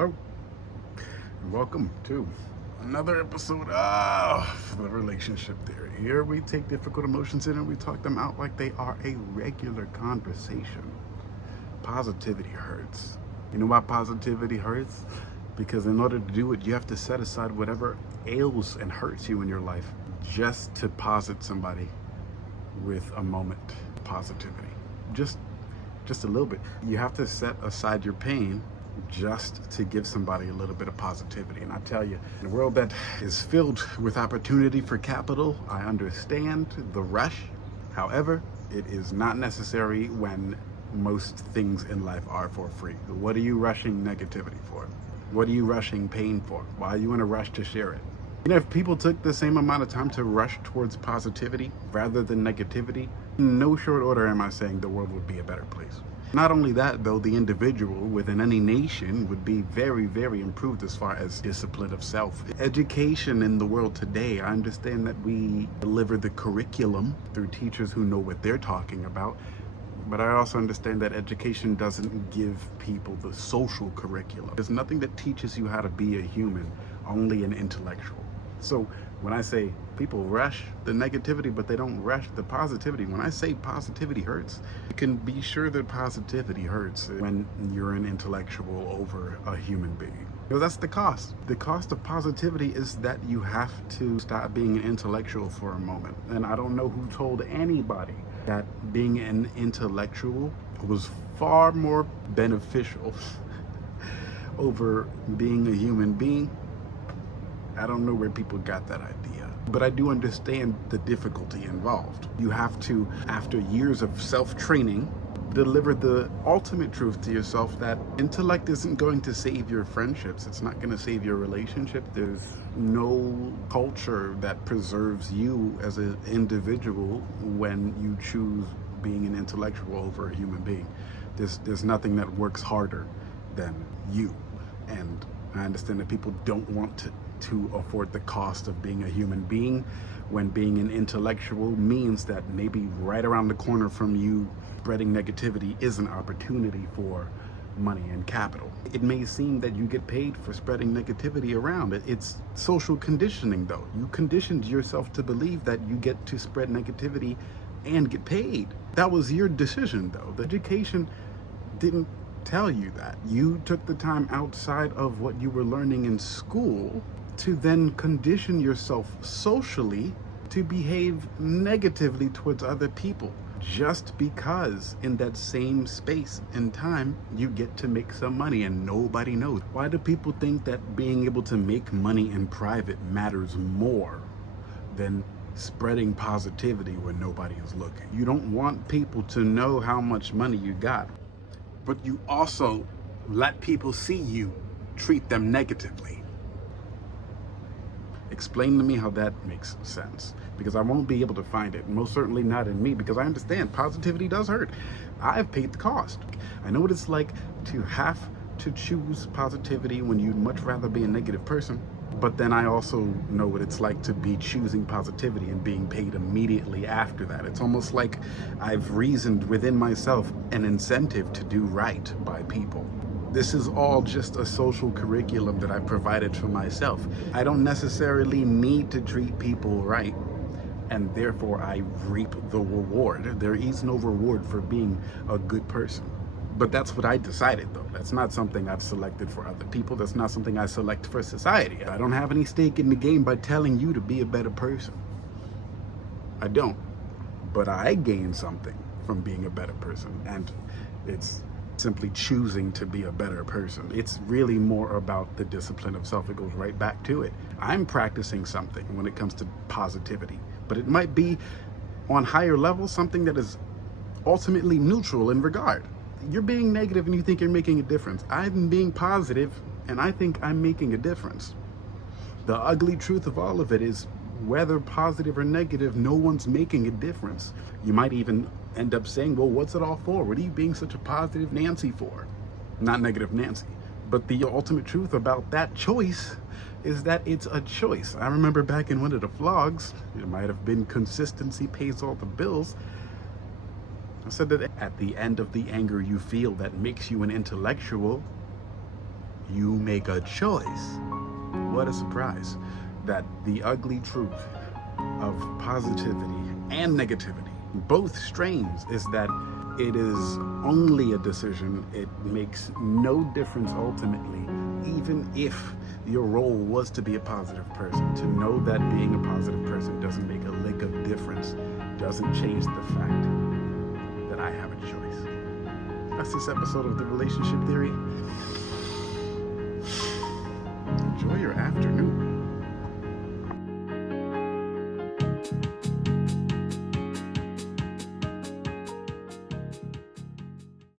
Hello, and welcome to another episode of the Relationship Theory. Here we take difficult emotions in and we talk them out like they are a regular conversation. Positivity hurts. You know why positivity hurts? Because in order to do it, you have to set aside whatever ails and hurts you in your life just to posit somebody with a moment of positivity. Just a little bit. You have to set aside your pain just to give somebody a little bit of positivity. And I tell you, in a world that is filled with opportunity for capital, I understand the rush. However, it is not necessary when most things in life are for free. What are you rushing negativity for? What are you rushing pain for? Why are you in a rush to share it? You know, if people took the same amount of time to rush towards positivity rather than negativity, in no short order am I saying the world would be a better place. Not only that, though, the individual within any nation would be very, very improved as far as discipline of self. Education in the world today, I understand that we deliver the curriculum through teachers who know what they're talking about, but I also understand that education doesn't give people the social curriculum. There's nothing that teaches you how to be a human, only an intellectual. So when I say people rush the negativity, but they don't rush the positivity, when I say positivity hurts, you can be sure that positivity hurts when you're an intellectual over a human being. Because that's the cost. The cost of positivity is that you have to stop being an intellectual for a moment. And I don't know who told anybody that being an intellectual was far more beneficial over being a human being. I don't know where people got that idea, but I do understand the difficulty involved. You have to, after years of self-training, deliver the ultimate truth to yourself that intellect isn't going to save your friendships. It's not going to save your relationship. There's no culture that preserves you as an individual when you choose being an intellectual over a human being. There's nothing that works harder than you. And I understand that people don't want to afford the cost of being a human being when being an intellectual means that maybe right around the corner from you spreading negativity is an opportunity for money and capital. It may seem that you get paid for spreading negativity around. It's social conditioning, though. You conditioned yourself to believe that you get to spread negativity and get paid. That was your decision, though. The education didn't tell you that. You took the time outside of what you were learning in school to then condition yourself socially to behave negatively towards other people, just because in that same space and time you get to make some money and nobody knows. Why do people think that being able to make money in private matters more than spreading positivity when nobody is looking? You don't want people to know how much money you got, but you also let people see you treat them negatively. Explain to me how that makes sense, because I won't be able to find it, most certainly not in me, because I understand positivity does hurt. I've paid the cost. I know what it's like to have to choose positivity when you'd much rather be a negative person, but then I also know what it's like to be choosing positivity and being paid immediately after that. It's almost like I've reasoned within myself an incentive to do right by people. This is all just a social curriculum that I provided for myself. I don't necessarily need to treat people right, and therefore I reap the reward. There is no reward for being a good person. But that's what I decided, though. That's not something I've selected for other people. That's not something I select for society. I don't have any stake in the game by telling you to be a better person. I don't. But I gain something from being a better person, and it's simply choosing to be a better person. It's really more about the discipline of self. It goes right back to it. I'm practicing something when it comes to positivity, but it might be on higher levels something that is ultimately neutral in regard. You're being negative and you think you're making a difference. I'm being positive and I think I'm making a difference. The ugly truth of all of it is, whether positive or negative, no one's making a difference. You might even end up saying, well, what's it all for? What are you being such a positive Nancy for? Not negative Nancy. But the ultimate truth about that choice is that it's a choice. I remember back in one of the vlogs, it might have been Consistency Pays All the Bills, I said that at the end of the anger you feel that makes you an intellectual, you make a choice. What a surprise that the ugly truth of positivity and negativity, both strains, is that it is only a decision. It makes no difference ultimately, even if your role was to be a positive person. To know that being a positive person doesn't make a lick of difference doesn't change the fact that I have a choice. That's this episode of The Relationship Theory.